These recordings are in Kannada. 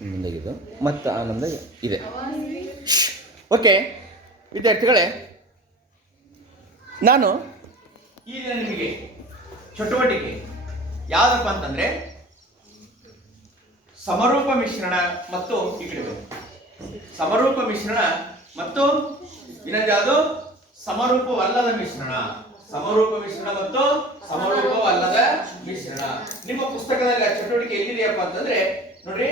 ಮುಂದಾಗಿದ್ದು ಮತ್ತು ಆನಂದ ಇದೆ. ಓಕೆ ವಿದ್ಯಾರ್ಥಿಗಳೇ, ನಾನು ಈಗ ನಿಮಗೆ ಚಟುವಟಿಕೆ ಯಾವುದಪ್ಪ ಅಂತಂದ್ರೆ ಸಮರೂಪ ಮಿಶ್ರಣ ಮತ್ತು ಈ ಕಡೆ ಸಮರೂಪ ಮಿಶ್ರಣ ಮತ್ತು ಇನ್ನೊಂದು ಯಾವುದು ಸಮರೂಪವಲ್ಲದ ಮಿಶ್ರಣ. ಸಮರೂಪ ಮಿಶ್ರಣ ಮತ್ತು ಸಮರೂಪವಲ್ಲದ ಮಿಶ್ರಣ. ನಿಮ್ಮ ಪುಸ್ತಕದಲ್ಲಿ ಆ ಚಟುವಟಿಕೆ ಎಲ್ಲಿದೆಯಪ್ಪ ಅಂತಂದ್ರೆ ನೋಡ್ರಿ,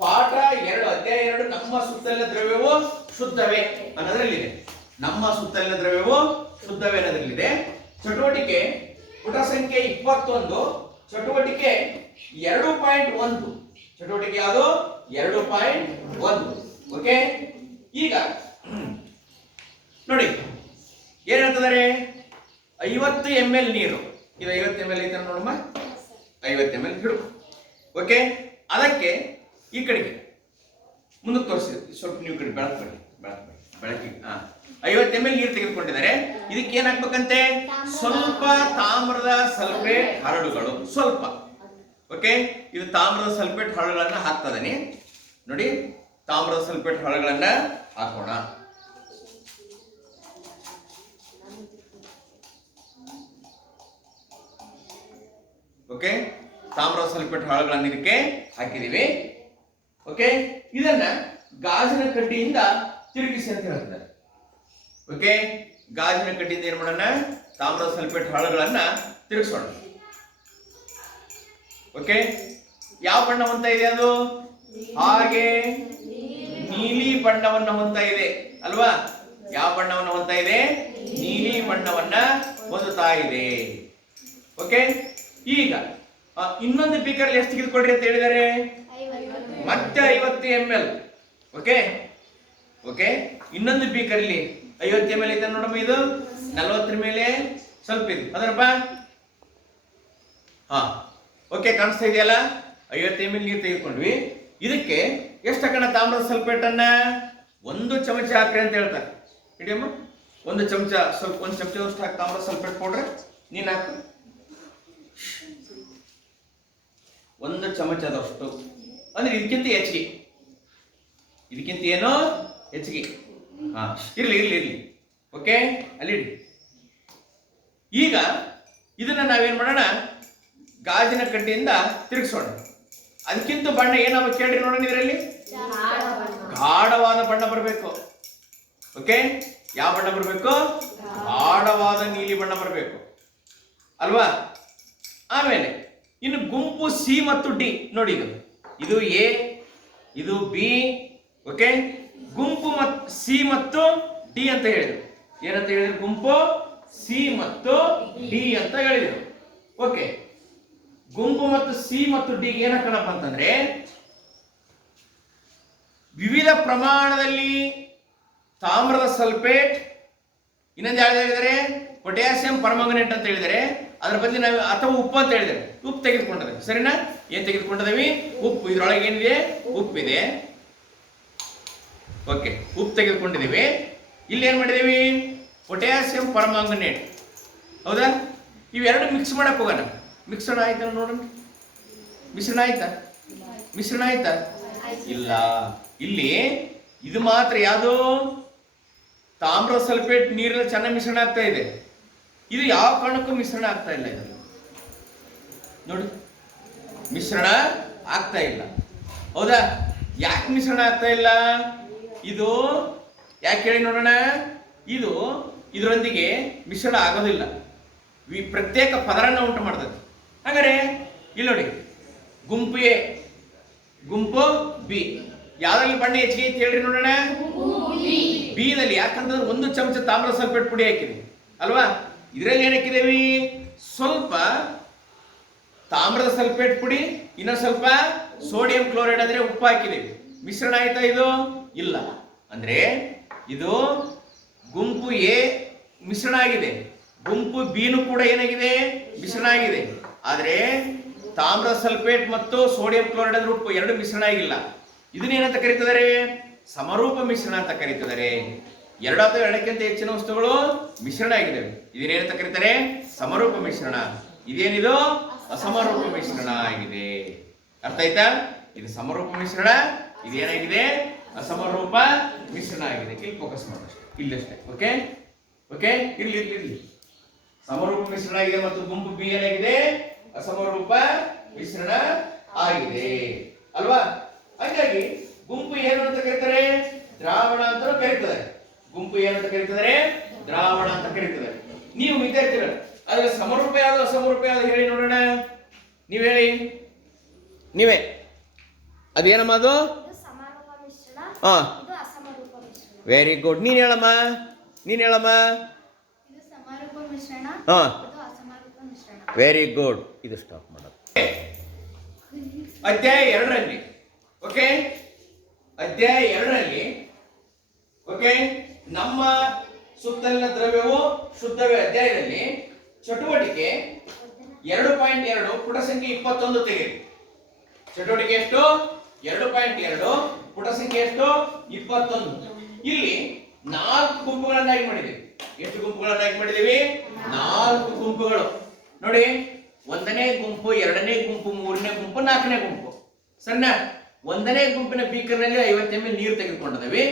ಪಾಠ 2 ಅಧ್ಯಾಯ 2 ನಮ್ಮ ಸುತ್ತಲಿನ ದ್ರವ್ಯವು ಶುದ್ಧವೇ ಅನ್ನೋದ್ರಲ್ಲಿದೆ. ನಮ್ಮ ಸುತ್ತಲಿನ ದ್ರವ್ಯವು ಶುದ್ಧವೇ ಅನ್ನೋದ್ರಲ್ಲಿದೆ. ಚಟುವಟಿಕೆ ಪುಟ ಸಂಖ್ಯೆ 21, ಚಟುವಟಿಕೆ 2.1. ಚಟುವಟಿಕೆ ಯಾವುದು? 2.1. ಓಕೆ, ಈಗ ನೋಡಿ ಏನ್ ಹೇಳ್ತಿದ್ದಾರೆ, 50 ml ನೀರು. ಇದು 50 ml ಐತೆ ನೋಡಮ್ಮ, 50 ml ಹಿಡು. ಓಕೆ, ಅದಕ್ಕೆ ಈ ಕಡೆಗೆ ಮುಂದಕ್ಕೆ ತೋರಿಸಿ, ಸ್ವಲ್ಪ ನೀವು ಕಡೆ ಬೆಳಕು ಬೆಳಕಿಗೆ 50 ml ನೀರು ತೆಗೆದುಕೊಂಡಿದ್ದಾರೆ. ಇದಕ್ಕೆ ಏನ್ ಹಾಕ್ಬೇಕಂತೆ? ಸ್ವಲ್ಪ ತಾಮ್ರದ ಸಲ್ಫೇಟ್ ಹರಳುಗಳು, ಸ್ವಲ್ಪ. ಓಕೆ, ಇದು ತಾಮ್ರದ ಸಲ್ಫೇಟ್ ಹರಳುಗಳನ್ನ ಹಾಕ್ತಾ ಇದ್ದೀನಿ ನೋಡಿ. ತಾಮ್ರದ ಸಲ್ಫೇಟ್ ಹರಳುಗಳನ್ನ ಹಾಕೋಣ. ಓಕೆ, ತಾಮ್ರದ ಸಲ್ಫೇಟ್ ಹರಳುಗಳನ್ನು ಇದಕ್ಕೆ ಹಾಕಿದೀವಿ. ಓಕೆ, ಇದನ್ನ ಗಾಜಿನ ಕಡ್ಡಿಯಿಂದ ತಿರುಗಿಸಿ ಅಂತ ಹೇಳ್ತಾರೆ. ಓಕೆ, ಗಾಜಿನ ಕಡ್ಡಿಯಿಂದ ಏನ್ ಮಾಡೋಣ? ತಾಮ್ರದ ಸಲ್ಫೇಟ್ ಹರಳುಗಳನ್ನ ತಿರುಗಿಸೋಣ. ಓಕೆ, ಯಾವ ಬಣ್ಣ ಹೊಂದ್ತಾ ಇದೆ ಅದು? ಹಾಗೆ ನೀಲಿ ಬಣ್ಣವನ್ನ ಹೊಂದ್ತಾ ಇದೆ ಅಲ್ವಾ? ಯಾವ ಬಣ್ಣವನ್ನ ಹೊಂದ್ತಾ ಇದೆ? ನೀಲಿ ಬಣ್ಣವನ್ನ ಹೊಂದುತ್ತಾ ಇದೆ. ಓಕೆ, ಈಗ ಇನ್ನೊಂದು ಬೀಕರ್ ಎಷ್ಟು ತೆಗೆದುಕೊಳ್ರಿ ಅಂತ ಹೇಳಿದ್ದಾರೆ? ಮತ್ತೆ 50 ml. ಓಕೆ ಓಕೆ, ಇನ್ನೊಂದು ಬೀಕರ್ ಇಲ್ಲಿ 50 ml ಐತೆ ನೋಡಮ್ಮ. ಇದು 40 ಮೇಲೆ ಸ್ವಲ್ಪ ಇದು ಅದರಪ್ಪ. ಓಕೆ, ಕಾಣಿಸ್ತಾ ಇದೆಯಲ್ಲ? 50 ml ನೀರು ತೆಗೆದುಕೊಂಡ್ವಿ. ಇದಕ್ಕೆ ಎಷ್ಟು ಹಾಕೋಣ? ತಾಮ್ರದ ಸಲ್ಫೇಟ್ ಅನ್ನ 1 ಚಮಚ ಹಾಕ್ರಿ ಅಂತ ಹೇಳ್ತಾರೆ. ಹಿಡಿಯಮ್ಮ, 1 ಚಮಚ, ಸ್ವಲ್ಪ 1 ಚಮಚದಷ್ಟು ಹಾಕಿ ತಾಮ್ರದ ಸಲ್ಫೇಟ್ ಪೌಡ್ರ್ ನೀನು ಹಾಕು. 1 ಚಮಚದಷ್ಟು ಅಂದ್ರೆ ಇದಕ್ಕಿಂತ ಹೆಚ್ಚಿಗೆ, ಇದಕ್ಕಿಂತ ಏನೋ ಹೆಚ್ಚಿಗೆ. ಇರ್ಲಿ ಇರ್ಲಿ ಇರ್ಲಿ. ಓಕೆ, ಅಲ್ಲಿ ಇಡಿ. ಈಗ ಇದನ್ನ ನಾವೇನ್ ಮಾಡೋಣ? ಗಾಜಿನ ಕಡ್ಡಿಯಿಂದ ತಿರುಗಿಸೋಣ. ಅದಕ್ಕಿಂತ ಬಣ್ಣ ಏನಾಗ ಕೇಳ್ರಿ ನೋಡೋಣ. ಇದರಲ್ಲಿ ಗಾಢವಾದ ಬಣ್ಣ ಬರಬೇಕು. ಓಕೆ, ಯಾವ ಬಣ್ಣ ಬರಬೇಕು? ಗಾಢವಾದ ನೀಲಿ ಬಣ್ಣ ಬರಬೇಕು ಅಲ್ವಾ? ಆಮೇಲೆ ಇನ್ನು ಗುಂಪು ಸಿ ಮತ್ತು ಡಿ ನೋಡಿ. ಇದು ಎ, ಇದು ಬಿ. ಓಕೆ, ಗುಂಪು ಸಿ ಮತ್ತು ಡಿ ಅಂತ ಹೇಳಿದ್ರು. ಏನಂತ ಹೇಳಿದ್ರು? ಗುಂಪು ಸಿ ಮತ್ತು ಡಿ ಅಂತ ಹೇಳಿದ್ರು. ಓಕೆ, ಗುಂಪು ಮತ್ತು ಸಿ ಮತ್ತು ಡಿ ಏನ ಹಾಕೋಣಪ್ಪ ಅಂತಂದ್ರೆ ವಿವಿಧ ಪ್ರಮಾಣದಲ್ಲಿ ತಾಮ್ರದ ಸಲ್ಫೇಟ್, ಇನ್ನೊಂದು ಯಾವ್ದು ಹೇಳಿದರೆ ಪೊಟ್ಯಾಸಿಯಂ ಪರ್ಮಾಂಗನೇಟ್ ಅಂತ ಹೇಳಿದರೆ, ಅದರ ಬದಲು ನಾವು ಅಥವಾ ಉಪ್ಪು ಅಂತ ಹೇಳಿದರೆ ಉಪ್ಪು ತೆಗೆದುಕೊಂಡಿದ್ದೇವೆ. ಸರಿನಾ? ಏನ್ ತೆಗೆದುಕೊಂಡಿದ್ದೀವಿ? ಉಪ್ಪು. ಇದ್ರೊಳಗೆ ಏನಿದೆ? ಉಪ್ಪಿದೆ. ಓಕೆ, ಉಪ್ಪು ತೆಗೆದುಕೊಂಡಿದ್ದೀವಿ. ಇಲ್ಲಿ ಏನ್ ಮಾಡಿದೀವಿ? Potassium permanganate. ಹೌದಾ? ಇವೆರಡು ಮಿಕ್ಸ್ ಮಾಡಕ್ ಹೋಗೋಣ. ಮಿಶ್ರಣ ಆಯ್ತಾ ನೋಡೋಣ. ಮಿಶ್ರಣ ಆಯ್ತಾ? ಮಿಶ್ರಣ ಆಯ್ತಾ? ಇಲ್ಲ. ಇಲ್ಲಿ ಇದು ಮಾತ್ರ ಯಾವುದು? ತಾಮ್ರ ಸಲ್ಫೇಟ್ ನೀರಲ್ಲಿ ಚೆನ್ನಾಗಿ ಮಿಶ್ರಣ ಆಗ್ತಾ ಇದೆ. ಇದು ಯಾವ ಕಾರಣಕ್ಕೂ ಮಿಶ್ರಣ ಆಗ್ತಾ ಇಲ್ಲ. ಇದು ನೋಡಿ, ಮಿಶ್ರಣ ಆಗ್ತಾ ಇಲ್ಲ. ಹೌದಾ? ಯಾಕೆ ಮಿಶ್ರಣ ಆಗ್ತಾ ಇಲ್ಲ? ಇದು ಯಾಕೆ ಹೇಳಿ ನೋಡೋಣ. ಇದು ಇದರೊಂದಿಗೆ ಮಿಶ್ರಣ ಆಗೋದಿಲ್ಲ, ಪ್ರತ್ಯೇಕ ಪದರನ್ನ ಉಂಟು ಮಾಡ್ತದೆ. ಹಾಗಾದ್ರೆ ಇಲ್ಲಿ ನೋಡಿ, ಗುಂಪು ಎ, ಗುಂಪು ಬಿ, ಯಾವ್ದ್ರಲ್ಲಿ ಬಣ್ಣ ಹೆಚ್ಚಿಗೆ ಐತಿ ಹೇಳ್ರಿ ನೋಡೋಣ? ಬಿ ದಲ್ಲಿ. ಯಾಕಂತಂದ್ರೆ 1 ಚಮಚ ತಾಮ್ರ ಸಲ್ಫೇಟ್ ಪುಡಿ ಹಾಕಿದೆ ಅಲ್ವಾ? ಇದರಲ್ಲಿ ಏನ್ ಹಾಕಿದೇವಿ? ಸ್ವಲ್ಪ ತಾಮ್ರದ ಸಲ್ಫೇಟ್ ಪುಡಿ, ಇನ್ನೊಂದು ಸ್ವಲ್ಪ ಸೋಡಿಯಂ ಕ್ಲೋರೈಡ್ ಅಂದ್ರೆ ಉಪ್ಪು ಹಾಕಿದೇವಿ. ಮಿಶ್ರಣ ಆಯ್ತಾ? ಇದು ಇಲ್ಲ. ಅಂದ್ರೆ ಇದು ಗುಂಪು ಎ ಮಿಶ್ರಣ ಆಗಿದೆ, ಗುಂಪು ಬಿನು ಕೂಡ ಏನಾಗಿದೆ? ಮಿಶ್ರಣ ಆಗಿದೆ. ಆದ್ರೆ ತಾಮ್ರ ಸಲ್ಫೇಟ್ ಮತ್ತು ಸೋಡಿಯಂ ಕ್ಲೋರೈಡ್ ಅಂದ್ರೆ ಉಪ್ಪು ಎರಡು ಮಿಶ್ರಣ ಆಗಿಲ್ಲ. ಇದನ್ನೇನಂತ ಕರೀತಿದ್ದಾರೆ? ಸಮರೂಪ ಮಿಶ್ರಣ ಅಂತ ಕರೀತಿದ್ದಾರೆ. ಎರಡು ಅಥವಾ ಎರಡಕ್ಕಿಂತ ಹೆಚ್ಚಿನ ವಸ್ತುಗಳು ಮಿಶ್ರಣ ಆಗಿದ್ದಾವೆ. ಇದನ್ನೇನಂತ ಕರೀತಾರೆ? ಸಮರೂಪ ಮಿಶ್ರಣ. ಇದೇನಿದು? ಅಸಮರೂಪ ಮಿಶ್ರಣ ಆಗಿದೆ. ಅರ್ಥ ಆಯ್ತಾ? ಇದು ಸಮರೂಪ ಮಿಶ್ರಣ, ಇದೇನಾಗಿದೆ ಅಸಮರೂಪ ಮಿಶ್ರಣ ಆಗಿದೆ. ಇಲ್ಲಿ ಫೋಕಸ್ ಮಾಡೋದು ಇಲ್ಲಷ್ಟೇ. ಓಕೆ ಓಕೆ, ಇರ್ಲಿ ಇರ್ಲಿ ಇರ್ಲಿ. ಸಮರೂಪ ಮಿಶ್ರಣ ಆಗಿದೆ ಮತ್ತು ಗುಂಪು ಬಿ ಏನಾಗಿದೆ ಅಸಮರೂಪ ಮಿಶ್ರಣ ಆಗಿದೆ ಅಲ್ವಾ? ಹಾಗಾಗಿ ಗುಂಪು ಏನು ಅಂತ ಕರೀತಾರೆ? ದ್ರಾವಣ ಅಂತ ಕರೀತಾರೆ. ಗುಂಪು ಏನಂತ ಕರೀತಾರೆ? ದ್ರಾವಣ ಅಂತ ಕರೀತಾರೆ. ನೀವು ವಿದ್ಯಾರ್ಥಿಗಳು ಅದ್ರ ಸಮರೂಪ ಯಾವುದು ಅಸಮರೂಪ ಯಾವುದು ಹೇಳಿ ನೋಡೋಣ. ನೀವು ಹೇಳಿ, ನೀವೇ ಅದೇನಮ್ಮ ಅದು? ಹಾ, ವೆರಿ ಗುಡ್. ನೀನ್ ಹೇಳಮ್ಮ, ನೀನ್ ಹೇಳಮ್ಮ. ಹಾ, ವೆರಿ ಗುಡ್. ಇದು ಸ್ಟಾಪ್ ಮಾಡೋದು. ಅಧ್ಯಾಯ 2ರಲ್ಲಿ ಓಕೆ, ಅಧ್ಯಾಯ 2ರಲ್ಲಿ ಓಕೆ, ನಮ್ಮ ಸುತ್ತಲಿನ ದ್ರವ್ಯವು ಶುದ್ಧವೇ ಅಧ್ಯಾಯದಲ್ಲಿ ಚಟುವಟಿಕೆ 2.2 ಪುಟ ಸಂಖ್ಯೆ 21 ತೆಗೆಯಿರಿ. ಚಟುವಟಿಕೆ ಎಷ್ಟು? 2.2 ಪುಟ ಸಂಖ್ಯೆ ಎಷ್ಟು? 21. ಇಲ್ಲಿ 4 ಗುಂಪುಗಳನ್ನಾಗಿ ಮಾಡಿದ್ದೀವಿ. ಎಷ್ಟು ಗುಂಪುಗಳನ್ನಾಗಿ ಮಾಡಿದ್ದೀವಿ? 4 ಗುಂಪುಗಳು. ನೋಡಿ, 1ನೇ ಗುಂಪು, 2ನೇ ಗುಂಪು, 3ನೇ ಗುಂಪು, 4ನೇ ಗುಂಪು. ಸಣ್ಣ 1ನೇ ಗುಂಪಿನ ಬೀಕರ್ನಲ್ಲಿ 50 ml ನೀರು ತೆಗೆದುಕೊಂಡಿದ್ದೀವಿ.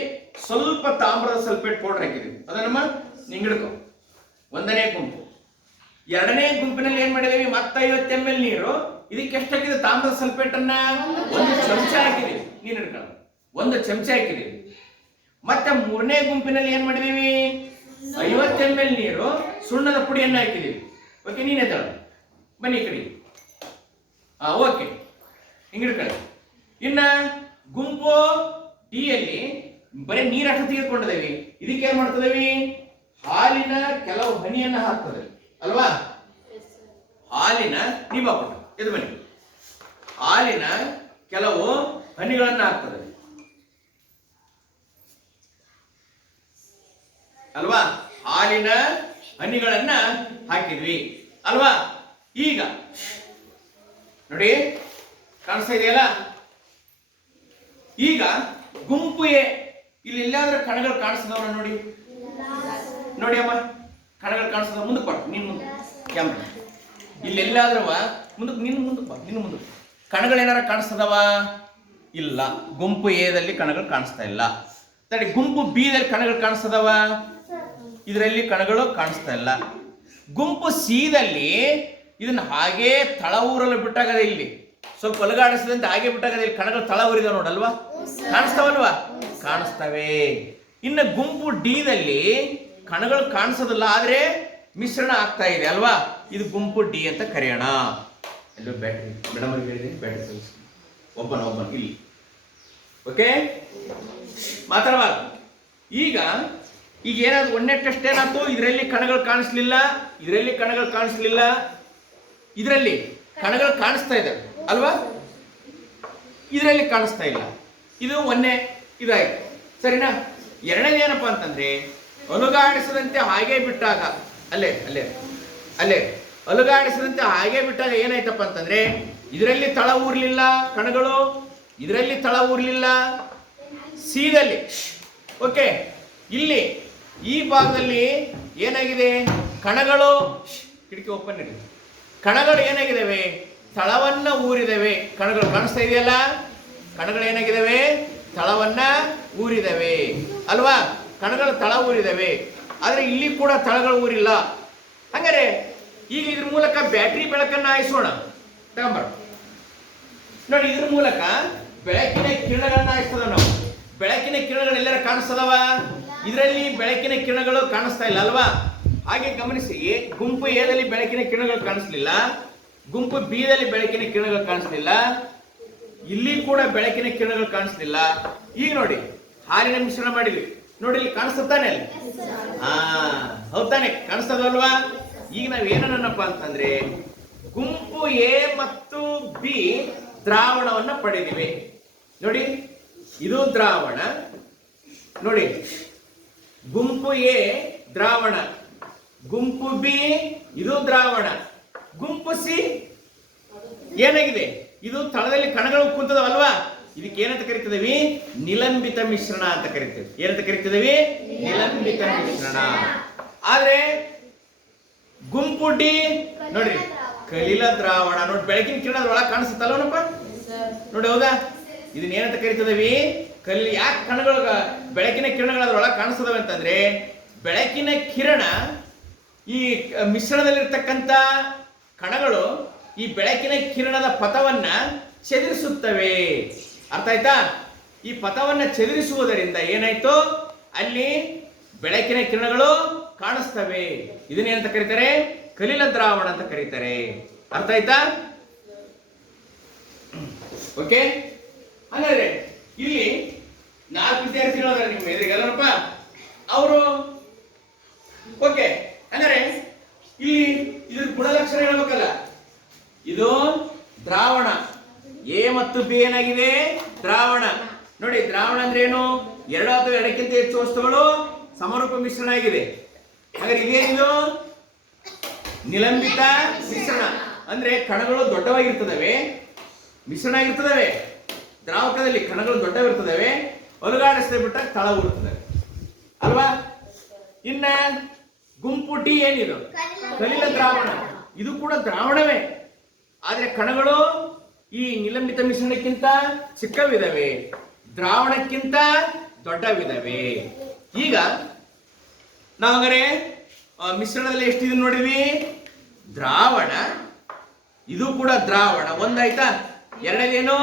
ಸ್ವಲ್ಪ ತಾಮ್ರದ ಸಲ್ಫೇಟ್ ಪೌಡರ್ ಹಾಕಿದ್ದೀವಿ. ಅದನ್ನಮ್ಮ ನಿಂಗಿಡ್ಕೊ. 1ನೇ ಗುಂಪು. 2ನೇ ಗುಂಪಿನಲ್ಲಿ ಏನ್ ಮಾಡಿದೀವಿ? ಮತ್ತೆ 50 ml ನೀರು. ಇದಕ್ಕೆ ಎಷ್ಟು ಹಾಕಿದೆ? ತಾಮ್ರದ ಸಲ್ಫೇಟ್ ಅನ್ನ 1 ಚಮಚ ಹಾಕಿದೀವಿ. ನೀನು ಹಿಡ್ಕೊಳ್ಳ 1 ಚಮಚ ಹಾಕಿದೀವಿ. ಮತ್ತೆ 3ನೇ ಗುಂಪಿನಲ್ಲಿ ಏನ್ ಮಾಡಿದೀವಿ? 50 ml ನೀರು, ಸುಣ್ಣದ ಪುಡಿಯನ್ನ ಹಾಕಿದೀವಿ. ಓಕೆ, ನೀನೇ ತಳ ಬನ್ನಿ ಈ ಕಡೆ. ಓಕೆ, ಹಿಂಗ್ ಹಿಡ್ಕೊಳ್ಳಿ. ಇನ್ನ ಗುಂಪು ಡಿ ಯಲ್ಲಿ ಬರೀ ನೀರಷ್ಟು ತೆಗೆದುಕೊಂಡಿದ್ದೇವೆ. ಇದಕ್ಕೆ ಏನ್ ಮಾಡ್ತಿದ್ದೇವೆ? ಹಾಲಿನ ಕೆಲವು ಹನಿಯನ್ನ ಹಾಕ್ತದೆ ಅಲ್ವಾ? ಹಾಲಿನ ನೀವು ಹಾಕೊಂಡು ಇದು ಬನ್ನಿ, ಹಾಲಿನ ಕೆಲವು ಹನಿಗಳನ್ನ ಹಾಕ್ತದೆ ಅಲ್ವಾ? ಹಾಲಿನ ಹನಿಗಳನ್ನ ಹಾಕಿದ್ವಿ ಅಲ್ವಾ? ಈಗ ನೋಡಿ, ಕಾಣಿಸ್ತಾ ಇದೆಯಲ್ಲ? ಈಗ ಗುಂಪು ಎ, ಇಲ್ಲಿ ಎಲ್ಲಾದ್ರೂ ಕಣಗಳು ಕಾಣಿಸ್ತದವ್ರ ನೋಡಿ, ನೋಡಿ ಅಮ್ಮ, ಕಣಗಳು ಕಾಣಿಸ್ತದ. ಮುಂದಕ್ಕೆ ಬಾ, ನೀನ್ ಮುಂದೆ ಕ್ಯಾಮ್ರಾ. ಇಲ್ಲೆಲ್ಲಾದ್ರೂ ಮುಂದಕ್ಕೆ, ನಿನ್ನ ಮುಂದಕ್ಕೆ ಬಾ, ನಿನ್ನ ಮುಂದಕ್ಕೆ. ಕಣಗಳು ಏನಾರ ಕಾಣಿಸ್ತದವ? ಇಲ್ಲ. ಗುಂಪು ಎದಲ್ಲಿ ಕಣಗಳು ಕಾಣಿಸ್ತಾ ಇಲ್ಲ. ತಡಿ, ಗುಂಪು ಬಿ ದಲ್ಲಿ ಕಣಗಳು ಕಾಣಿಸ್ತದವ? ಇದರಲ್ಲಿ ಕಣಗಳು ಕಾಣಿಸ್ತಾ ಇಲ್ಲ. ಗುಂಪು ಸಿ ದಲ್ಲಿ ಇದನ್ನ ಹಾಗೆ ತಳ ಊರಲು ಬಿಟ್ಟಾಗದೆ, ಇಲ್ಲಿ ಸ್ವಲ್ಪ ಅಲುಗಾಡಿಸಿದಂತೆ ಹಾಗೆ ಬಿಟ್ಟಾಗದೆ, ಇಲ್ಲಿ ಕಣಗಳು ತಳ ಊರಿದಾವ ನೋಡಲ್ವಾ? ಕಾಣಿಸ್ತಾವಲ್ವಾ? ಕಾಣಿಸ್ತವೆ. ಇನ್ನು ಗುಂಪು ಡಿ ದಲ್ಲಿ ಕಣಗಳು ಕಾಣಿಸೋದಿಲ್ಲ, ಆದ್ರೆ ಮಿಶ್ರಣ ಆಗ್ತಾ ಇದೆ ಅಲ್ವಾ? ಇದು ಗುಂಪು ಡಿ ಅಂತ ಕರೆಯೋಣ. ಎಲ್ಲೋ ಬ್ಯಾಟ್ರಿ ಮೇಡಮ್ ಅವ್ರಿಗೆ ಹೇಳಿದೆ, ಬ್ಯಾಟ್ರಿ ಕಲಿಸಿ. ಒಬ್ಬನ ಇಲ್ಲಿ. ಓಕೆ, ಮಾತಾಡಬಾರ್ದು. ಈಗ ಏನಾದ್ರು 1ನೇ ಟೆಸ್ಟ್ ಏನಾಯ್ತು? ಇದರಲ್ಲಿ ಕಣಗಳು ಕಾಣಿಸ್ಲಿಲ್ಲ, ಇದರಲ್ಲಿ ಕಣಗಳು ಕಾಣಿಸ್ಲಿಲ್ಲ, ಇದರಲ್ಲಿ ಕಣಗಳು ಕಾಣಿಸ್ತಾ ಇದೆ ಅಲ್ವಾ? ಇದರಲ್ಲಿ ಕಾಣಿಸ್ತಾ ಇಲ್ಲ. ಇದು 1ನೇ ಇದಾಯ್ತು, ಸರಿನಾ? 2ನೇದು ಏನಪ್ಪಾ ಅಂತಂದ್ರೆ, ಅಲುಗಾಡಿಸದಂತೆ ಹಾಗೆ ಬಿಟ್ಟಾಗ, ಅಲ್ಲೇ ಅಲ್ಲೇ ಅಲ್ಲೇ ಅಲುಗಾಡಿಸದಂತೆ ಹಾಗೆ ಬಿಟ್ಟಾಗ ಏನಾಯ್ತಪ್ಪ ಅಂತಂದ್ರೆ, ಇದರಲ್ಲಿ ತಳ ಊರ್ಲಿಲ್ಲ ಕಣಗಳು, ಇದರಲ್ಲಿ ತಳ ಊರ್ಲಿಲ್ಲ. ಸೀದಲ್ಲಿ ಓಕೆ, ಇಲ್ಲಿ ಈ ಭಾಗದಲ್ಲಿ ಏನಾಗಿದೆ? ಕಣಗಳು, ಕಿಟಕಿ ಓಪನ್ ಇರಲಿ, ಕಣಗಳು ಏನಾಗಿದ್ದಾವೆ? ತಳವನ್ನ ಊರಿದವೆ. ಕಣಗಳು ಕಾಣಿಸ್ತಾ ಇದೆಯಲ್ಲ? ಕಣಗಳು ಏನಾಗಿದ್ದಾವೆ? ತಳವನ್ನ ಊರಿದವೆ ಅಲ್ವಾ? ಕಣಗಳು ತಳ ಊರಿದವೆ, ಆದ್ರೆ ಇಲ್ಲಿ ಕೂಡ ತಳಗಳು ಊರಿಲ್ಲ. ಹಂಗಾರೆ ಈಗ ಇದ್ರ ಮೂಲಕ ಬ್ಯಾಟ್ರಿ ಬೆಳಕನ್ನ ಹಾಯಿಸೋಣ. ತಗೊಂಬರ ನೋಡಿ, ಇದ್ರ ಮೂಲಕ ಬೆಳಕಿನ ಕಿರಣಗಳನ್ನ ಹಾಯಿಸ್ತದ. ನಾವು ಬೆಳಕಿನ ಕಿರಣಗಳು ಎಲ್ಲರ ಕಾಣಿಸ್ತದವ? ಇದರಲ್ಲಿ ಬೆಳಕಿನ ಕಿರಣಗಳು ಕಾಣಿಸ್ತಾ ಇಲ್ಲ ಅಲ್ವಾ? ಹಾಗೆ ಗಮನಿಸಿ, ಗುಂಪು ಎದಲ್ಲಿ ಬೆಳಕಿನ ಕಿರಣಗಳು ಕಾಣಿಸ್ಲಿಲ್ಲ, ಗುಂಪು ಬಿ ದಲ್ಲಿ ಬೆಳಕಿನ ಕಿರಣಗಳು ಕಾಣಿಸ್ಲಿಲ್ಲ, ಇಲ್ಲಿ ಕೂಡ ಬೆಳಕಿನ ಕಿರಣಗಳು ಕಾಣಿಸ್ಲಿಲ್ಲ. ಈಗ ನೋಡಿ, ಹಾಲಿನ ಮಿಶ್ರಣ ಮಾಡಿದ್ವಿ ನೋಡಿ, ಇಲ್ಲಿ ಕಾಣಿಸ್ತಾನೆ ಅಲ್ಲಿ? ಹೌದಾನೆ, ಕಾಣಿಸ್ತದಲ್ವಾ? ಈಗ ನಾವ್ ಏನನ್ನಪ್ಪ ಅಂತಂದ್ರೆ, ಗುಂಪು ಎ ಮತ್ತು ಬಿ ದ್ರಾವಣವನ್ನ ಪಡೆದಿವೆ. ನೋಡಿ, ಇದು ದ್ರಾವಣ ನೋಡಿ, ಗುಂಪು ಎ ದ್ರಾವಣ, ಗುಂಪು ಬಿ ಇದು ದ್ರಾವಣ, ಗುಂಪು ಸಿ ಏನಾಗಿದೆ? ಇದು ತಳದಲ್ಲಿ ಕಣಗಳು ಕುಂತದವಲ್ವಾ? ಇದಕ್ಕೆ ಏನಂತ ಕರಿತಿದೀವಿ? ನಿಲಂಬಿತ ಮಿಶ್ರಣ ಅಂತ ಕರಿತೀವಿ. ಏನಂತ ಕರಿತಿದೀವಿ? ನಿಲಂಬಿತ ಮಿಶ್ರಣ. ಆದ್ರೆ ಗುಂಪು ಡಿ ನೋಡಿ, ಕಲಿಲ ದ್ರಾವಣ. ನೋಡಿ, ಬೆಳಕಿನ ಕಿರಣ ಒಳಗೆ ಕಾಣಿಸುತ್ತಲ್ವನಪ್ಪ? ನೋಡಿ ಹೌದಾ? ಇದನ್ನ ಏನಂತ ಕರಿತದವಿ? ಯಾಕೆ ಕಣಗಳು ಬೆಳಕಿನ ಕಿರಣಗಳು ಅದ್ರೊಳಗೆ ಕಾಣಿಸ್ತದವೆ ಅಂತಂದ್ರೆ, ಬೆಳಕಿನ ಕಿರಣ ಈ ಮಿಶ್ರಣದಲ್ಲಿರ್ತಕ್ಕಂಥ ಕಣಗಳು ಈ ಬೆಳಕಿನ ಕಿರಣದ ಪಥವನ್ನ ಚದುರಿಸುತ್ತವೆ. ಅರ್ಥ ಆಯ್ತಾ? ಈ ಪಥವನ್ನ ಚದುರಿಸುವುದರಿಂದ ಏನಾಯ್ತು, ಅಲ್ಲಿ ಬೆಳಕಿನ ಕಿರಣಗಳು ಕಾಣಿಸ್ತವೆ. ಇದನ್ನೇನಂತ ಕರೀತಾರೆ? ಕಲಿಲ ದ್ರಾವಣ ಅಂತ ಕರೀತಾರೆ. ಅರ್ಥ ಆಯ್ತಾ? ಓಕೆ. ಹಾಗಾದ್ರೆ ಇಲ್ಲಿ 4 ವಿದ್ಯಾರ್ಥಿಗಳು ಅದಾರೆ ನಿಮ್ಮ ಎದುರಿಗೆ ಅಲ್ಲಪ್ಪ. ಅವರು ಓಕೆ. ಅಂದರೆ ಇಲ್ಲಿ ಇದ್ರ ಗುಣಲಕ್ಷಣ ಹೇಳ್ಬೇಕಲ್ಲ. ಇದು ದ್ರಾವಣ, ಎ ಮತ್ತು ಬಿ ಏನಾಗಿದೆ? ದ್ರಾವಣ. ನೋಡಿ, ದ್ರಾವಣ ಅಂದ್ರೆ ಏನು? 2 ಅಥವಾ 2ಕ್ಕಿಂತ ಹೆಚ್ಚು ವಸ್ತುಗಳು ಸಮರೂಪ ಮಿಶ್ರಣ ಆಗಿದೆ. ಹಾಗಾದ್ರೆ ಇದೇನಿದು? ನಿಲಂಬಿತ ಮಿಶ್ರಣ. ಅಂದ್ರೆ ಕಣಗಳು ದೊಡ್ಡವಾಗಿರ್ತದವೆ, ಮಿಶ್ರಣ ಆಗಿರ್ತದವೆ. ದ್ರಾವಕದಲ್ಲಿ ಕಣಗಳು ದೊಡ್ಡವಿರ್ತದವೆ, ಅಲುಗಾಡಿಸದೆ ಬಿಟ್ಟಾಗ ತಳ ಉರುತ್ತದೆ ಅಲ್ವಾ? ಇನ್ನ ಗುಂಪು ಡಿ ಏನಿದು? ಕಲಿಲ ದ್ರಾವಣ. ಇದು ಕೂಡ ದ್ರಾವಣವೇ, ಆದ್ರೆ ಕಣಗಳು ಈ ನಿಲಂಬಿತ ಮಿಶ್ರಣಕ್ಕಿಂತ ಚಿಕ್ಕವಿದಾವೆ, ದ್ರಾವಣಕ್ಕಿಂತ ದೊಡ್ಡವಿದಾವೆ. ಈಗ ನಾವಂಗಾರೆ ಮಿಶ್ರಣದಲ್ಲಿ ಎಷ್ಟಿದೆ ನೋಡಿದ್ವಿ? ದ್ರಾವಣ, ಇದು ಕೂಡ ದ್ರಾವಣ ಒಂದಾಯ್ತಾ? ಎರಡನೇದೇನು?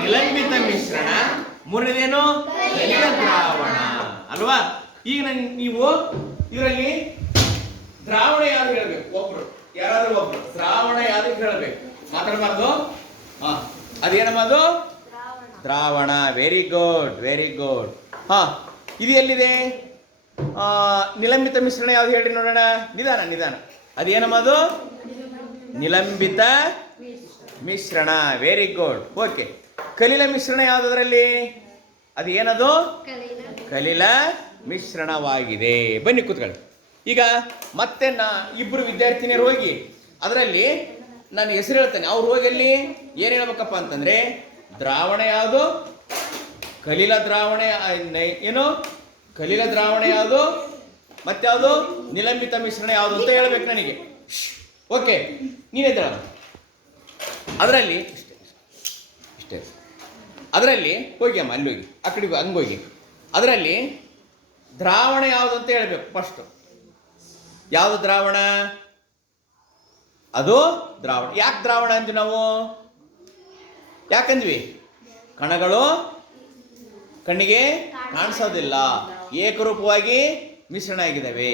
ನಿಲಂಬಿತ ಮಿಶ್ರಣ. ಮೂರನೇದೇನು? ಕಲಿಲ ದ್ರಾವಣ ಅಲ್ವಾ? ಈಗ ನೀವು ಇದರಲ್ಲಿ ದ್ರಾವಣ ಯಾರು ಹೇಳ್ಬೇಕು? ಒಬ್ರು, ಯಾರಾದ್ರೂ ಒಬ್ರು ದ್ರಾವಣ ಯಾರು ಹೇಳ್ಬೇಕು, ಮಾತಾಡಬಾರ್ದು. ಅದೇನಮ್ಮ ಅದು? ದ್ರಾವಣ. Very good, very good. ಇದು ಎಲ್ಲಿದೆ? ನಿಲಂಬಿತ ಮಿಶ್ರಣ ಯಾವ್ದು ಹೇಳ್ರಿ ನೋಡೋಣ. ನಿಧಾನ ನಿಧಾನ. ಅದೇನಮ್ಮ ಅದು? ನಿಲಂಬಿತ ಮಿಶ್ರಣ. Very good. ಓಕೆ. ಕಲಿಲ ಮಿಶ್ರಣ ಯಾವುದರಲ್ಲಿ? ಅದು ಏನದು? ಕಲಿಲ ಮಿಶ್ರಣವಾಗಿದೆ. ಬನ್ನಿ ಕೂತ್ಕೊಳ್ಳಿ. ಈಗ ಮತ್ತೆ ಇಬ್ಬರು ವಿದ್ಯಾರ್ಥಿನಿಯರು ಹೋಗಿ ಅದರಲ್ಲಿ ನಾನು ಹೆಸರು ಹೇಳ್ತೇನೆ, ಅವ್ರು ಹೋಗಿ ಅಲ್ಲಿ ಏನು ಹೇಳ್ಬೇಕಪ್ಪ ಅಂತಂದ್ರೆ, ದ್ರಾವಣ ಯಾವುದು, ಕಲಿಲ ದ್ರಾವಣ ಏನು, ಕಲಿಲ ದ್ರಾವಣ ಯಾವುದು, ಮತ್ಯಾವುದು ನಿಲಂಬಿತ ಮಿಶ್ರಣ ಯಾವುದು ಅಂತ ಹೇಳ್ಬೇಕು ನನಗೆ. ಓಕೆ, ನೀನೇ ಹೇಳ. ಅದರಲ್ಲಿ ಇಷ್ಟೇ, ಅದರಲ್ಲಿ ಹೋಗಿ ಅಮ್ಮ, ಅಲ್ಲಿ ಹೋಗಿ ಆ ಕಡೆ ಹಂಗೋಗಿ. ಅದರಲ್ಲಿ ದ್ರಾವಣ ಯಾವುದು ಅಂತ ಹೇಳ್ಬೇಕು ಫಸ್ಟ್. ಯಾವುದು ದ್ರಾವಣ? ಅದು ದ್ರಾವಣ. ಯಾಕೆ ದ್ರಾವಣ ಅಂದ್ವಿ ನಾವು? ಯಾಕಂದ್ವಿ? ಕಣಗಳು ಕಣ್ಣಿಗೆ ಕಾಣಿಸೋದಿಲ್ಲ, ಏಕರೂಪವಾಗಿ ಮಿಶ್ರಣ ಆಗಿದ್ದಾವೆ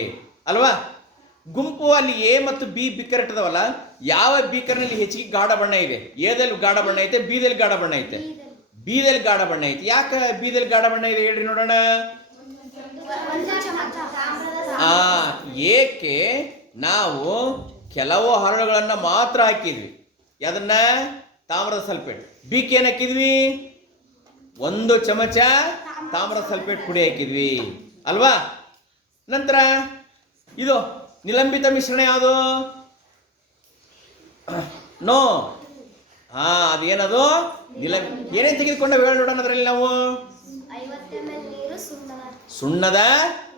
ಅಲ್ವಾ? ಗುಂಪು ಅಲ್ಲಿ ಎ ಮತ್ತು ಬಿ ಬೀಕರ್ ಇಟ್ಟದವಲ್ಲ, ಯಾವ ಬೀಕರ್ನಲ್ಲಿ ಹೆಚ್ಚಿಗೆ ಗಾಢ ಬಣ್ಣ ಇದೆ? ಎದಲ್ಲಿ ಗಾಢ ಬಣ್ಣ ಐತೆ, ಬಿದಲ್ಲಿ ಗಾಢ ಬಣ್ಣ ಐತೆ? ಬಿದಲ್ಲಿ ಗಾಢ ಬಣ್ಣ ಐತೆ. ಯಾಕೆ ಬಿದಲ್ಲಿ ಗಾಢ ಬಣ್ಣ ಇದೆ ಹೇಳ್ರಿ ನೋಡೋಣ. ಏಕೆ ನಾವು ಕೆಲವು ಹರಳುಗಳನ್ನ ಮಾತ್ರ ಹಾಕಿದ್ವಿ. ಅದನ್ನ ತಾಮ್ರದ ಸಲ್ಫೇಟ್. ಬಿಕ್ಕೆ ಏನು ಹಾಕಿದ್ವಿ? 1 ಚಮಚ ತಾಮ್ರದ ಸಲ್ಫೇಟ್ ಪುಡಿ ಹಾಕಿದ್ವಿ ಅಲ್ವಾ? ನಂತರ ಇದು ನಿಲಂಬಿತ ಮಿಶ್ರಣ ಯಾವುದು? ನೋ. ಅದೇನದು? ಏನೇನು ತೆಗೆದುಕೊಂಡ ಹೇಳಿ ನೋಡೋಣ. ಅದರಲ್ಲಿ ನಾವು ಸುಣ್ಣದ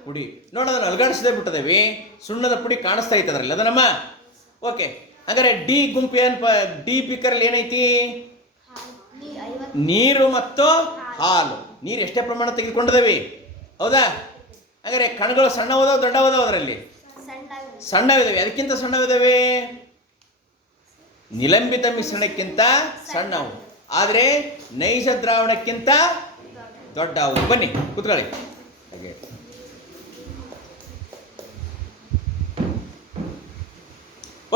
ಪುಡಿ ನೋಡೋದನ್ನ ಅಲುಗಾಡಿಸದೆ ಬಿಟ್ಟದೇವಿ. ಸುಣ್ಣದ ಪುಡಿ ಕಾಣಿಸ್ತಾ ಐತೆ ಅದರಲ್ಲಿ, ಅದನ್ನಮ್ಮ. ಓಕೆ, ಹಾಗಾದ್ರೆ ಡಿ ಗುಂಪು ಏನಪ್ಪ? ಡಿ ಬೀಕರಲ್ಲಿ ಏನೈತಿ? ನೀರು ಮತ್ತು ಹಾಲು. ನೀರು ಎಷ್ಟೇ ಪ್ರಮಾಣ ತೆಗೆದುಕೊಂಡಿದ್ದೇವೆ, ಹೌದಾ? ಹಾಗಾದ್ರೆ ಕಣಗಳು ಸಣ್ಣವದಾವ ದೊಡ್ಡವದಾವ? ಅದರಲ್ಲಿ ಸಣ್ಣವಿದಾವೆ. ಅದಕ್ಕಿಂತ ಸಣ್ಣವಿದಾವೆ ನಿಲಂಬಿತ ಮಿಶ್ರಣಕ್ಕಿಂತ ಸಣ್ಣವು, ಆದರೆ ನೈಜ ದ್ರಾವಣಕ್ಕಿಂತ ದೊಡ್ಡವು. ಬನ್ನಿ ಕೂತ್ಕೊಳ್ಳಿ. ಹಾಗೆ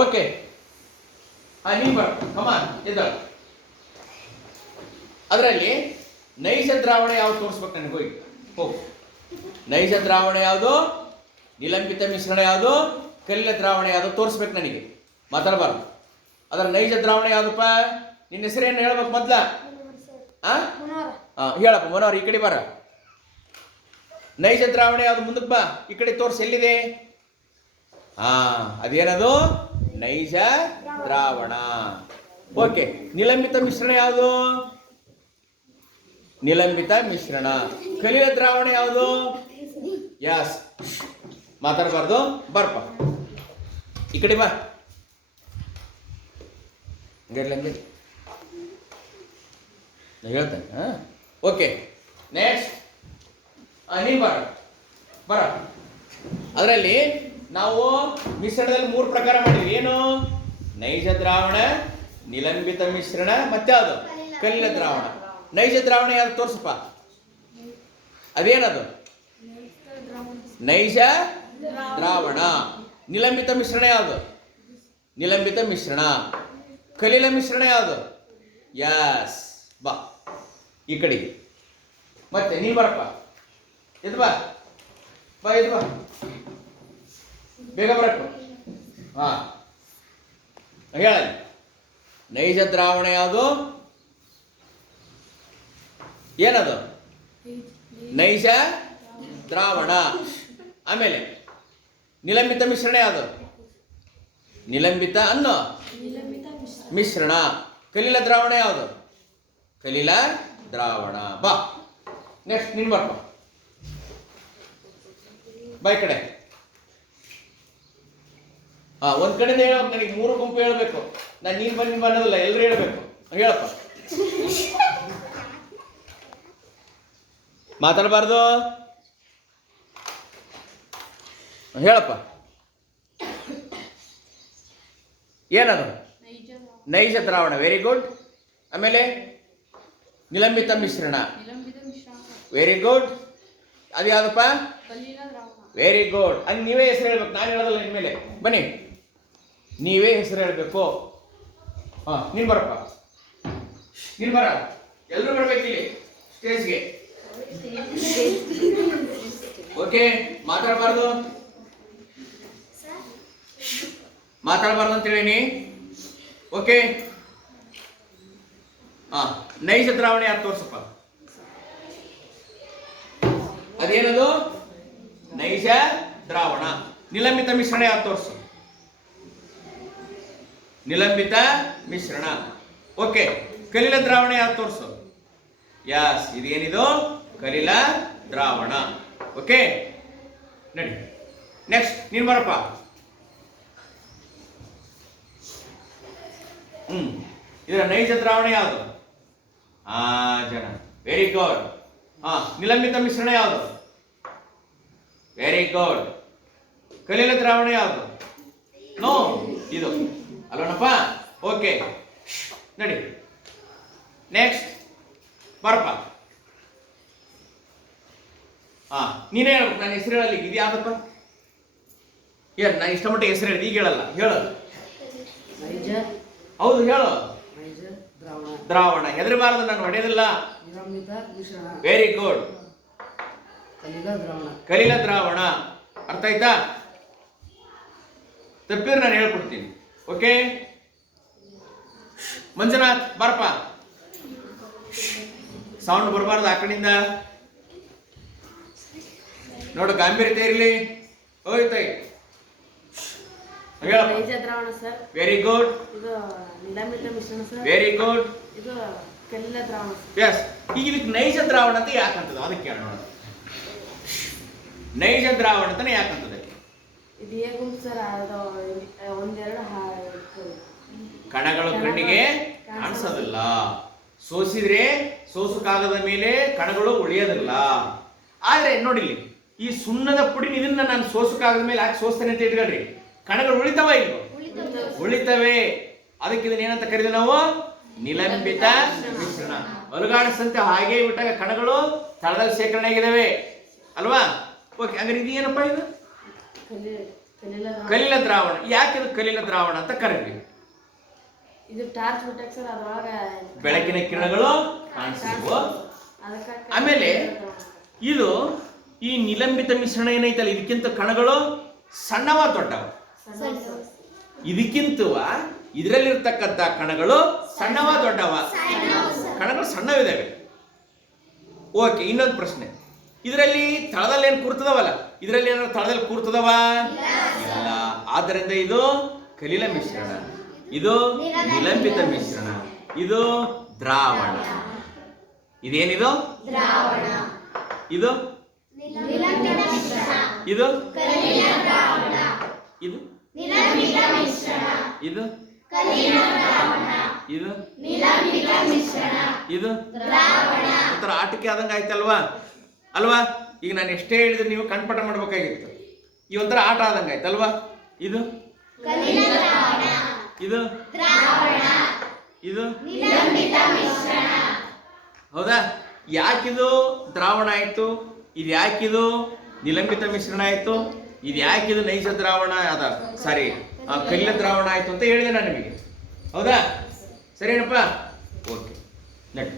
ಓಕೆ, ನೀವು ಕಮಾನ್ ಎದ್ದಾಳ. ಅದರಲ್ಲಿ ನೈಜ ದ್ರಾವಣ ಯಾವುದು ತೋರಿಸ್ಬೇಕು ನನಗೆ? ಹೋಗಿ ಹೋಗು. ನೈಜ ದ್ರಾವಣ ಯಾವುದು, ನಿಲಂಬಿತ ಮಿಶ್ರಣ ಯಾವುದು, ಕಲಿಲ ದ್ರಾವಣ ಯಾವುದು ತೋರಿಸ್ಬೇಕು ನನಗೆ. ಮಾತಾಡಬಾರ್ದು. ಅದರ ನೈಜ ದ್ರಾವಣ ಯಾವುದಪ್ಪ? ನಿನ್ನ ಹೆಸರೇನು ಹೇಳ್ಬೇಕು ಮೊದ್ಲ? ಹೇಳಪ್ಪ ಮನೋಹರ್, ಈ ಕಡೆ ಬರ. ನೈಜ ದ್ರಾವಣ ಯಾವುದು? ಮುಂದಕ್ಕೆ ಬಾ, ಈ ಕಡೆ ತೋರಿಸಿ. ಎಲ್ಲಿದೆ? ಅದೇನದು? ನೈಜ ದ್ರಾವಣ. ಓಕೆ, ನಿಲಂಬಿತ ಮಿಶ್ರಣ ಯಾವುದು? ನಿಲಂಬಿತ ಮಿಶ್ರಣ. ಕಲಿಲ ದ್ರಾವಣ ಯಾವುದು? ಯಸ್, ಮಾತಾಡಬಾರ್ದು. ಬರ್ಪ ಈ ಕಡೆ ಬಾ. ನಾನು ಹೇಳ್ತೇನೆ. ಹಾಂ, ಓಕೆ. ನೆಕ್ಸ್ಟ್ ನೀನು ಬರ. ಅದರಲ್ಲಿ ನಾವು ಮಿಶ್ರಣದಲ್ಲಿ 3 ಪ್ರಕಾರ ಮಾಡಿದ್ವಿ. ಏನು? ನೈಜ ದ್ರಾವಣ, ನಿಲಂಬಿತ ಮಿಶ್ರಣ, ಮತ್ತೆ ಅದು ಕಲ್ಲಿನ ದ್ರಾವಣ. ನೈಜ ದ್ರಾವಣ ಯಾವ್ದು ತೋರಿಸಪ್ಪ? ಅದೇನದು? ನೈಜ ದ್ರಾವಣ. ನಿಲಂಬಿತ ಮಿಶ್ರಣ ಯಾವುದು? ನಿಲಂಬಿತ ಮಿಶ್ರಣ. ಕಲಿಲ ಮಿಶ್ರಣ ಯಾವುದು? ಯಸ್. ಬಾ ಈ ಕಡೆಗೆ. ಮತ್ತೆ ನೀ ಬರಪ್ಪ. ಎದ್ದು ಬಾ, ಎದ್ದು ಬಾ, ಬೇಗ ಬರಪ್ಪ. ಹಾಂ, ಹೇಳಲಿ. ನೈಜ ದ್ರಾವಣ ಯಾವುದು? ಏನದು? ನೈಜ ದ್ರಾವಣ. ಆಮೇಲೆ ನಿಲಂಬಿತ ಮಿಶ್ರಣ ಯಾವುದು? ನಿಲಂಬಿತ ಅನ್ನೋ ಮಿಶ್ರಣ. ಕಲಿಲ ದ್ರಾವಣ ಯಾವುದು? ಕಲಿಲ ದ್ರಾವಣ. ಬಾ ನೆಕ್ಸ್ಟ್ ನೀನು ಬರ್ಪ. ಬಾ ಈ ಕಡೆ. ಒಂದ್ ಕಡೆಯಿಂದ ಹೇಳಬೇಕು. ನನಗೆ 3 ಗುಂಪು ಹೇಳಬೇಕು. ನಾನು ನೀನು ಅನ್ನೋದಿಲ್ಲ, ಎಲ್ಲರೂ ಹೇಳಬೇಕು. ಹೇಳಪ್ಪ. ಮಾತಾಡಬಾರ್ದು. ಹೇಳಪ್ಪ. ಏನದು? ನೈಜ ದ್ರಾವಣ. Very good. ಆಮೇಲೆ ನಿಲಂಬಿತ ಮಿಶ್ರಣ. Very good. ಅದು ಯಾವ್ದಪ್ಪ? Very good. ಹಂಗೆ ನೀವೇ ಹೆಸರು ಹೇಳ್ಬೇಕು, ನಾನು ಹೇಳೋದಲ್ಲ ಇನ್ಮೇಲೆ. ಬನ್ನಿ, ನೀವೇ ಹೆಸರು ಹೇಳಬೇಕು. ನೀನು ಬರಪ್ಪ. ನೀನು ಬರ. ಎಲ್ಲರೂ ಬರ್ಬೇಕಿಲ್ಲಿ ಸ್ಟೇಜ್ಗೆ. ಓಕೆ. ಮಾತಾಡಬಾರ್ದು ಅಂತ ಹೇಳೀನಿ. ಓಕೆ. ನೈಜ ದ್ರಾವಣ ಯಾರು ತೋರ್ಸಪ್ಪ? ಅದೇನದು? ನೈಜ ದ್ರಾವಣ. ನಿಲಂಬಿತ ಮಿಶ್ರಣ ಯಾರು ತೋರ್ಸು? ನಿಲಂಬಿತ ಮಿಶ್ರಣ. ಓಕೆ. ಕಲಿಲ ದ್ರಾವಣ ಯಾರು ತೋರ್ಸು? ಯಸ್, ಇದೇನಿದು? ಕಲಿಲ ದ್ರಾವಣ. ಓಕೆ, ನಡಿ. ನೆಕ್ಸ್ಟ್ ನೀನು ಬರಪ್ಪ. ಇದರ ನೈಜ ದ್ರಾವಣ ಯಾವುದು? ಜನ. Very good. ನಿಲಂಬಿತ ಮಿಶ್ರಣ ಯಾವುದು? Very good. ಕಲಿಲ ದ್ರಾವಣ ಯಾವುದು? ನೋ, ಇದು ಅಲ್ವನಪ್ಪ. ಓಕೆ, ನಡಿ. ನೆಕ್ಸ್ಟ್ ಬರಪ್ಪ. ನೀನೇ ಹೇಳ್ಬೇಕು. ನಾನು ಹೆಸರು ಹೇಳಲಿ. ಇದು ಯಾವ್ದಪ್ಪ? ಏನು ನಾನು ಇಷ್ಟಮಟ್ಟಿಗೆ ಹೆಸರು ಹೇಳಿದೆ, ಈಗ ಹೇಳಲ್ಲ. ಹೇಳೋದು ಹೌದು, ಹೇಳು. ದ್ರಾವಣ. ಹೆದರಬಾರದು, ನಾನು ಹೊಡೆಯೋದಿಲ್ಲ. Very good. ಕಲಿಲ ದ್ರಾವಣ. ಅರ್ಥ ಆಯ್ತಾ? ತಪ್ಪಿದ್ರೆ ನಾನು ಹೇಳ್ಕೊಡ್ತೀನಿ. ಓಕೆ. ಮಂಜುನಾಥ್ ಬರಪ್ಪ. ಸೌಂಡ್ ಬರಬಾರ್ದು ಆ ಕಡೆಯಿಂದ. ನೋಡು, ಗಾಂಭೀರ್ಯತೆ ಇರಲಿ. ಹೋಯ್ತಾಯಿ. Very good. Very good. Yes. ಈಗ ಇದಕ್ಕೆ ನೈಜ ದ್ರಾವಣ ಅಂತ ಯಾಕಂತದ? ಅದಕ್ಕೆ ಕೇಳೋಣ. ನೈಜ ದ್ರಾವಣ ಅಂತಾನೆ ಯಾಕಂತದೆ? ಕಣಗಳು ಕಣ್ಣಿಗೆ ಕಾಣಿಸೋದಿಲ್ಲ. ಸೋಸಿದ್ರೆ ಸೋಸು ಕಾಗದ ಮೇಲೆ ಕಣಗಳು ಉಳಿಯೋದಿಲ್ಲ. ಆದ್ರೆ ನೋಡಿಲಿ, ಈ ಸುಣ್ಣದ ಪುಡಿ ಇದನ್ನ ನಾನು ಸೋಸು ಕಾಗದ ಮೇಲೆ ಹಾಕಿ ಸೋಸ್ತೇನೆ ಅಂತ ಇಟ್ಕೊಳ್ರಿ, ಕಣಗಳು ಉಳಿತಾವ ಇಲ್ವೋ? ಉಳಿತವೆ. ಅದಕ್ಕೆ ಇದನ್ನ ಏನಂತ ಕರೀತೀವಿ ನಾವು? ನಿಲಂಬಿತ ಮಿಶ್ರಣ. ಅಲುಗಾಡಿಸಂತೆ ಹಾಗೆ ಬಿಟ್ಟಾಗ ಕಣಗಳು ತಳದಲ್ಲಿ ಶೇಖರಣೆ ಆಗಿದ್ದಾವೆ ಅಲ್ವಾ? ಓಕೆ, ಹಂಗಾರೆ ಇದು ಏನಪ್ಪ? ಇದು ಕಲಿಲ ದ್ರಾವಣ. ಯಾಕೆ ಇದು ಕಲಿಲ ದ್ರಾವಣ ಅಂತ ಕರೀತೀವಿ? ಬೆಳಕಿನ ಕಿರಣಗಳು ಕಾಣಿಸುವ. ಆಮೇಲೆ ಇದು ಈ ನಿಲಂಬಿತ ಮಿಶ್ರಣ ಏನೈತಲ್ಲ, ಇದಕ್ಕಿಂತ ಕಣಗಳು ಸಣ್ಣವ ದೊಡ್ಡವ? ಇದಕ್ಕಿಂತ ಇದರಲ್ಲಿರ್ತಕ್ಕಂಥ ಕಣಗಳು ಸಣ್ಣವ ದೊಡ್ಡವ? ಕಣಗಳು ಸಣ್ಣವಿದ್ದಾವೆ. ಓಕೆ, ಇನ್ನೊಂದು ಪ್ರಶ್ನೆ. ಇದರಲ್ಲಿ ತಳದಲ್ಲಿ ಏನು ಕೂರ್ತದವಲ್ಲ, ಇದರಲ್ಲಿ ಏನಾದ್ರು ತಳದಲ್ಲಿ ಕೂರ್ತದವ? ಇಲ್ಲ. ಆದ್ದರಿಂದ ಇದು ಕಲಿಲ ಮಿಶ್ರಣ, ಇದು ನಿಲಂಬಿತ ಮಿಶ್ರಣ, ಇದು ದ್ರಾವಣ. ಇದೇನಿದು? ದ್ರಾವಣ. ಇದು ನಿಲಂಬಿತ ಮಿಶ್ರಣ. ಇದು ಕಲಿಲ ದ್ರಾವಣ. ಇದು ನಿಲಂಬಿತ ಮಿಶ್ರಣ. ಇದು ಕಲಿಲ ದ್ರಾವಣ. ಇದು ಇದು ಒಂಥರ ಆಟಿಕೆ ಆದಂಗೆ ಆಯ್ತಲ್ವಾ ಅಲ್ವಾ? ಈಗ ನಾನು ಎಷ್ಟೇ ಹೇಳಿದ್ರೆ ನೀವು ಕಣ್ಪಟ ಮಾಡ್ಬೇಕಾಗಿತ್ತು. ಈ ಒಂಥರ ಆಟ ಆದಂಗೆ ಆಯ್ತಲ್ವಾ? ಇದು ಇದು ಇದು ಹೌದಾ? ಯಾಕಿದು ದ್ರಾವಣ ಆಯ್ತು? ಇದು ಯಾಕಿದು ನಿಲಂಬಿತ ಮಿಶ್ರಣ ಆಯ್ತು? ಇದು ಯಾಕಿದು ನೈಜ ದ್ರಾವಣ ಅದ ಸಾರಿ ಕಲ್ಲಿನ ದ್ರಾವಣ ಆಯ್ತು ಅಂತ ಹೇಳಿದೆ ನಾನು ನಿಮಗೆ. ಹೌದಾ? ಸರಿನಪ್ಪ? ಓಕೆ ನಡಿ.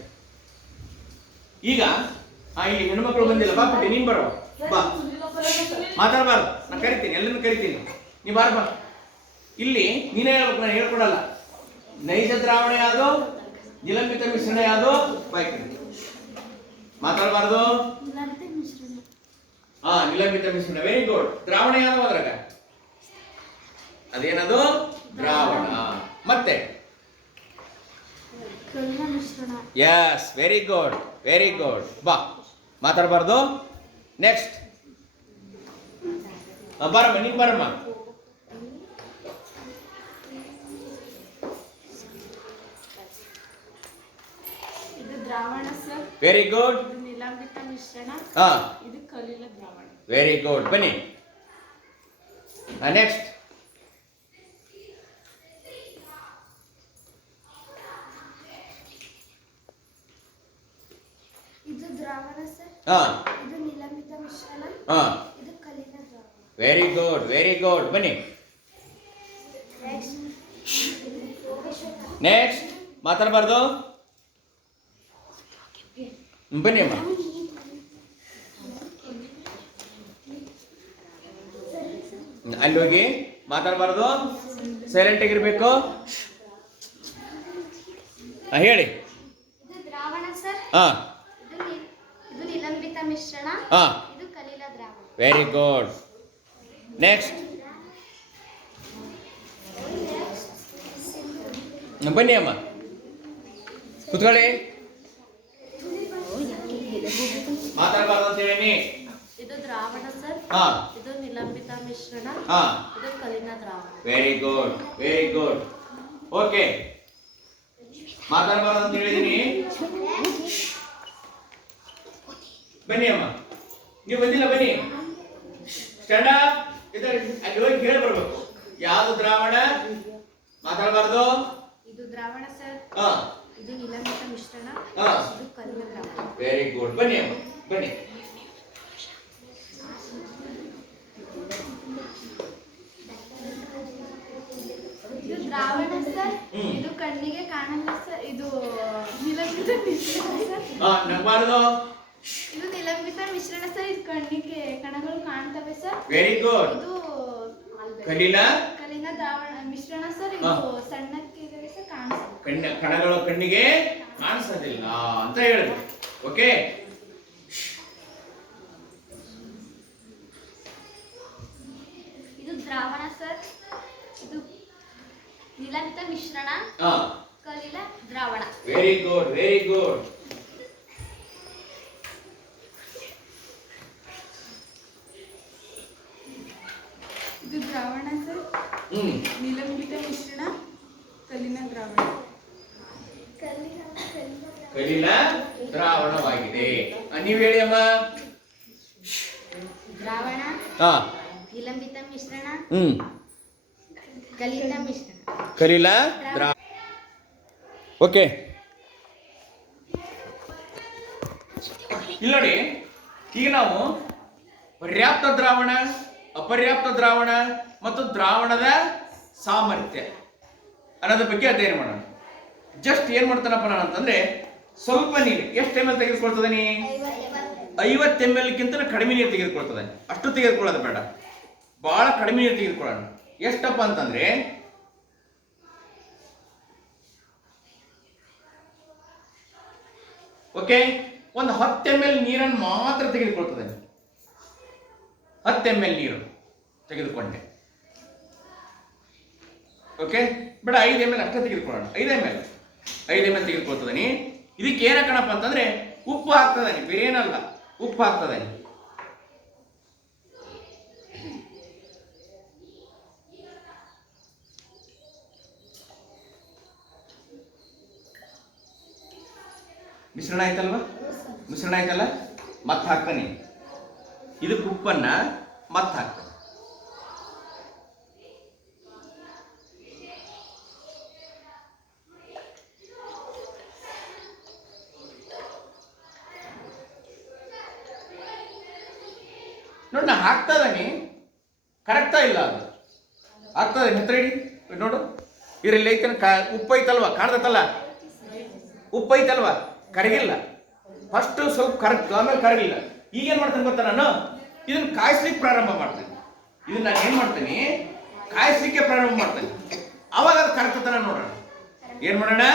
ಈಗ ಇಲ್ಲಿ ಹೆಣ್ಮಕ್ಳು ಬಂದಿಲ್ಲ, ಬಾ ಪುಟ್ಟಿ ನೀನ್ ಬರೋ, ಬಾ. ಮಾತಾಡಬಾರ್ದು, ನಾನು ಕರಿತೀನಿ, ಎಲ್ಲರನ್ನು ಕರಿತೀನಿ, ನೀ ಬಾರ ಬಾ. ಇಲ್ಲಿ ನೀನೇ ಹೇಳ್ಬೇಕು, ನಾನು ಹೇಳ್ಕೊಡಲ್ಲ. ನೈಜ ದ್ರಾವಣ ಯಾವುದು, ನಿಲಂಬಿತ ಮಿಶ್ರಣ ಯಾವುದು? ಬಾಯ್ ಮಾತಾಡಬಾರ್ದು. ನಿಲಂಬಿತ ಮಿಶ್ರಣ. Very good. ದ್ರಾವಣ ಯಾವುದು ಅದ್ರಾಗ? ಅದೇನದು? ದ್ರಾವಣ. ಮತ್ತೆ yes, very good, very good. ಬಾ, ಮಾತಾಡಬಾರ್ದು. ನೆಕ್ಸ್ಟ್ ಬರಮ್ಮ, ನೀನ್ ಬರಮ್ಮ. ಇದು ದ್ರಾವಣ ಸರ್. Very good. ಇದು ನಿಲಂಬಿತ ಮಿಶ್ರಣ. ಇದು ಕಲ್ಲಿನ ದ್ರಾವಣ. Very good. ಬನ್ನಿ ನೆಕ್ಸ್ಟ್. ಇದು ದ್ರಾವಣ ಸರ್. ಇದು ನಿಲಂಬಿತ ಮಿಶ್ರಣ. ಇದು ಕಲ್ಲಿನ ದ್ರಾವಣ. Very good, very good. ಬನ್ನಿ ನೆಕ್ಸ್ಟ್. ಮಾತಾಡಬಾರ್ದು. ಬನ್ನಿ ಅಮ್ಮ. ಅಲ್ಲಿ ಹೋಗಿ ಮಾತಾಡಬಾರ್ದು, ಸೈಲೆಂಟ್ ಆಗಿರ್ಬೇಕು. ಹೇಳಿ. ಇದು ದ್ರಾವಣ ಸರ್. ಇದು ನಿಲಂಬಿತ ಮಿಶ್ರಣ. ಇದು ಕಲ್ಲಿನ ದ್ರಾವಣ. Very good. ನೆಕ್ಸ್ಟ್. ಬನ್ನಿ ಅಮ್ಮ, ಕುತ್ಕೊಳ್ಳಿ. ಮಾತಾಡಬಾರ್ದು ಅಂತ ಹೇಳಿ. ಇದು ದ್ರಾವಣ ಸರ್. ಇದು ನಿಲಂಬಿತ ಮಿಶ್ರಣ. ಇದು ಕಲ್ಲಿನ ದ್ರಾವಣ. Very good, very good. Okay, ಮಾತಾಡಬಾರ್ದು ಅಂತ ಹೇಳಿದೀನಿ. ಬನ್ನಿ ಅಮ್ಮ, ನೀವು ಬಂದಿಲ್ಲ, ಬನ್ನಿ. Stand up. ಅಲ್ಲಿ ಹೋಗಿ ಹೇಳಿ ಬರ್ಬೇಕು. ಯಾವುದು ದ್ರಾವಣ? ಮಾತಾಡಬಾರ್ದು. ಇದು ದ್ರಾವಣ ಸರ್. ಇದು ನಿಲಂಬಿತ ಮಿಶ್ರಣ. ಇದು ಕಲ್ಲಿನ ದ್ರಾವಣ. Very good. ಬನ್ನಿ ಅಮ್ಮ, ಬನ್ನಿ. ಇದು ದ್ರಾವಣ ಸರ್. ಇದು ಕಣ್ಣಿಗೆ ಕಾಣಲ್ಲ ಸರ್. ಇದು ನಿಲಂಬಿತ ಮಿಶ್ರಣ ಸರ್. ನಗಬಾರ್ದು. ಇದು ನಿಲಂಬಿತ ಮಿಶ್ರಣ ಸರ್. ಇದು ಕಣ್ಣಿಗೆ ಕಣಗಳು ಕಾಣ್ತವೆ ಸರ್. Very good. ಇದು ಕಲ್ಲಿನ ದ್ರಾವಣ ಮಿಶ್ರಣ ಸರ್. ಇದು ಸಣ್ಣಕ್ಕೆ ಸರ್, ಕಾಣಿಸ್ತದೆ. ಕಣಗಳು ಕಣ್ಣಿಗೆ ಕಾಣಿಸೋದಿಲ್ಲ ಅಂತ ಹೇಳಿದ್ರು. ಓಕೆ, ಇದು ದ್ರಾವಣ ಸರ್. ಇದು ನಿಲಂಬಿತ ಮಿಶ್ರಣ. ಕಲ್ಲಿನ ದ್ರಾವಣ. Very good, very good. ಇದು ದ್ರಾವಣ ಸರ್. ನಿಲಂಬಿತ ಮಿಶ್ರಣ. ಕಲ್ಲಿನ ದ್ರಾವಣ. ಕಲ್ಲಿನ ದ್ರಾವಣವಾಗಿದೆ. ನೀವು ಹೇಳಿ ಅಮ್ಮ. ದ್ರಾವಣ, ನಿಲಂಬಿತ ಮಿಶ್ರಣ, ಕಲ್ಲಿನ ಮಿಶ್ರಣ. ಕಲ್ಲಿನ ದ್ರಾವಣ. ಓಕೆ, ಇಲ್ಲಿ ನೋಡಿ. ಈಗ ನಾವು ಪರ್ಯಾಪ್ತ ದ್ರಾವಣ, ಅಪರ್ಯಾಪ್ತ ದ್ರಾವಣ ಮತ್ತು ದ್ರಾವಣದ ಸಾಮರ್ಥ್ಯ ಅನ್ನೋದ್ರ ಬಗ್ಗೆ ಅಧ್ಯಯನ ಮಾಡೋಣ. ಜಸ್ಟ್ ಏನ್ ಮಾಡ್ತಾನಪ್ಪ ನಾನು ಅಂತಂದ್ರೆ, ಸ್ವಲ್ಪ ನೀರು ಎಷ್ಟು ml ತೆಗೆದುಕೊಳ್ತದೆ? 50 ml ಗಿಂತ ಕಡಿಮೆ ನೀರು ತೆಗೆದುಕೊಳ್ತದೆ. ಅಷ್ಟು ತೆಗೆದುಕೊಳ್ಳೋದು ಬೇಡ, ಬಹಳ ಕಡಿಮೆ ನೀರು ತೆಗೆದುಕೊಳ್ಳೋಣ. ಎಷ್ಟಪ್ಪ ಅಂತಂದ್ರೆ ಓಕೆ, ಒಂದು 10 ml ನೀರನ್ನು ಮಾತ್ರ ತೆಗೆದುಕೊಳ್ತದೆ. 10 ml ನೀರು ತೆಗೆದುಕೊಂಡೆ. ಓಕೆ, ಬೇಡ 5 ml ಅಷ್ಟೇ ತೆಗೆದುಕೊಳ್ಳೋಣ. 5 ml ತೆಗೆದುಕೊಳ್ತದನಿ. ಇದಕ್ಕೆ ಏನ ಕಣಪ್ಪ ಅಂತಂದ್ರೆ ಉಪ್ಪು ಹಾಕ್ತದಾನೆ, ಬೇರೆ ಏನಲ್ಲ, ಉಪ್ಪು ಹಾಕ್ತದಾನೆ. ಮಿಶ್ರಣ ಆಯ್ತಲ್ವಾ? ಮಿಶ್ರಣ ಆಯ್ತಲ್ಲ, ಮತ್ತೆ ಹಾಕ್ತಾನೆ. ಇದಕ್ಕೆ ಉಪ್ಪನ್ನ ಮತ್ತೆ ಹಾಕ್ತಾನೆ. ನೋಡಿ, ನಾ ಹಾಕ್ತಾ ಇದ್ದಾನೆ, ಕರೆಕ್ಟಾ ಇಲ್ಲ ಅದು ಆಗ್ತದೆ. ಹತ್ರ ಇಡಿ ನೋಡು, ಇದ್ರಲ್ಲಿ ಐತನ ಉಪ್ಪು ಐತಲ್ವ, ಕಾಣ್ತೈತಲ್ಲ ಉಪ್ಪು ಐತಲ್ವ, ಕರಗಿಲ್ಲ. ಫಸ್ಟ್ ಸ್ವಲ್ಪ ಕರಗ್ತು, ಆಮೇಲೆ ಕರಗಿಲ್ಲ. ಈಗೇನು ಮಾಡ್ತೇನೆ ಗೊತ್ತಾ, ನಾನು ಇದನ್ನ ಕಾಯಿಸ್ಲಿಕ್ಕೆ ಪ್ರಾರಂಭ ಮಾಡ್ತೇನೆ. ಇದನ್ನ ನಾನು ಏನು ಮಾಡ್ತೇನೆ, ಕಾಯಿಸ್ಲಿಕ್ಕೆ ಪ್ರಾರಂಭ ಮಾಡ್ತೇನೆ. ಅವಾಗ ಅದು ಕರಗ್ತತನ ನೋಡೋಣ. ಏನು ಮಾಡೋಣ,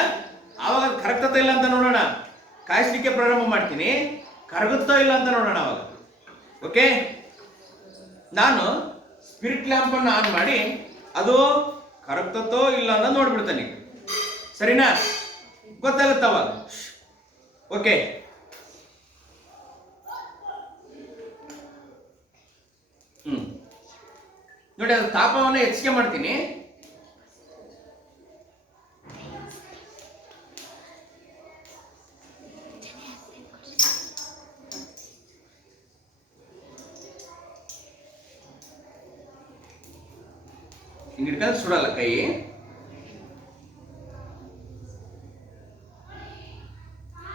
ಅವಾಗ ಅದು ಕರಗ್ತತ ಇಲ್ಲ ಅಂತ ನೋಡೋಣ. ಕಾಯಿಸ್ಲಿಕ್ಕೆ ಪ್ರಾರಂಭ ಮಾಡ್ತೀನಿ, ಕರಗುತ್ತೋ ಇಲ್ಲ ಅಂತ ನೋಡೋಣ ಅವಾಗ. ಓಕೆ, ನಾನು ಸ್ಪಿರಿಟ್ ಲ್ಯಾಂಪನ್ನು ಆನ್ ಮಾಡಿ ಅದು ಕರಗ್ತತೋ ಇಲ್ಲ ಅಂತ ನೋಡ್ಬಿಡ್ತಾನೆ. ಸರಿನಾ? ಗೊತ್ತಾಗುತ್ತೆ ಅವಾಗ. ಓಕೆ, ನೋಡಿ, ಅದು ತಾಪವನ್ನು ಹೆಚ್ಚಿಗೆ ಮಾಡ್ತೀನಿ. ಹಿಂಗೆ ಹಿಡ್ಕೊಂಡು ಸುಡಲ್ಲ ಕೈ.